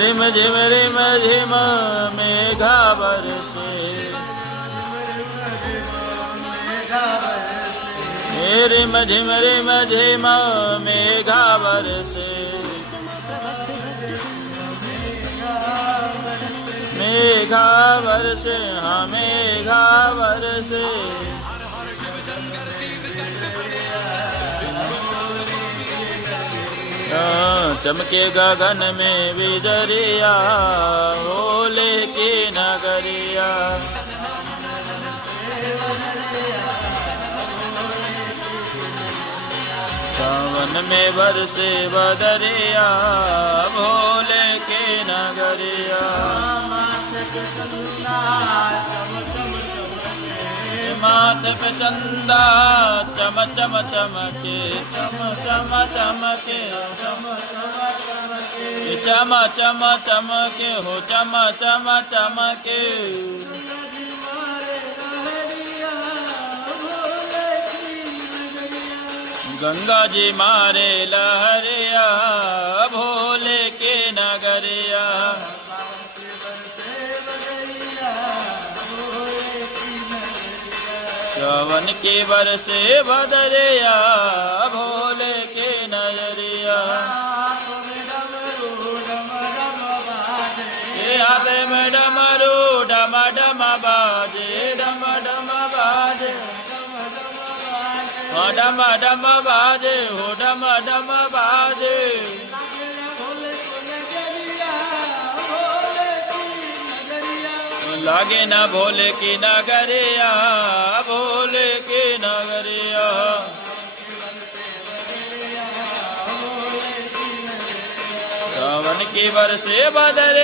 रिम झिम मेघा बरसे रिम झिम मेघा बरसे मेघा बरसे हाँ मेघा बरसे चमके गगन में बिजरिया होले की नगरिया सावन में बरसे बदरिया भोले की नगरिया माथे पे चंदा चम चम चमके चम चम चमके चम चम चमके हो चम चम चमके गंगा जी मारे लहरिया भोले के नगरिया श्रवण के बरसे बदरिया भोले के नजरिया आवे में डमरू डम डम बाजे डम डम बाजे डम डम बाजे हो डम डम बाजे लागे ना भोले की नगरिया भोले की नगरिया सावन की बरसे बदरे